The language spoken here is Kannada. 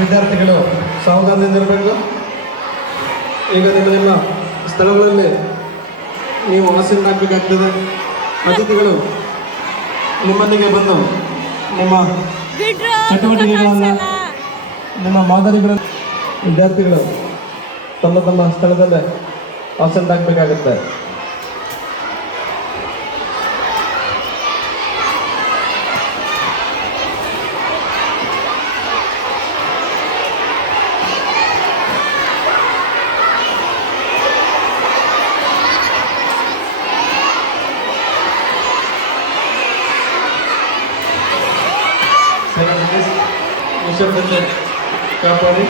ವಿದ್ಯಾರ್ಥಿಗಳು ಸಾವಧಾನದಿಂದಿರಬೇಕು. ಈಗ ನಿಮ್ಮ ಸ್ಥಳಗಳಲ್ಲಿ ನೀವು ಆಸೀನ ಹಾಕಬೇಕಾಗ್ತದೆ. ಅತಿಥಿಗಳು ನಿಮ್ಮಲ್ಲಿಗೆ ಬಂದು ನಿಮ್ಮ ಚಟುವಟಿಕೆಗಳನ್ನು ನಿಮ್ಮ ಮಾದರಿಗಳನ್ನು ವಿದ್ಯಾರ್ಥಿಗಳು ತಮ್ಮ ತಮ್ಮ ಸ್ಥಳದಲ್ಲೇ ಆಸೀನ ಹಾಕಬೇಕಾಗುತ್ತೆ. ನಿಶಬ್ದತೆ ಕಾಪಾಡಿ.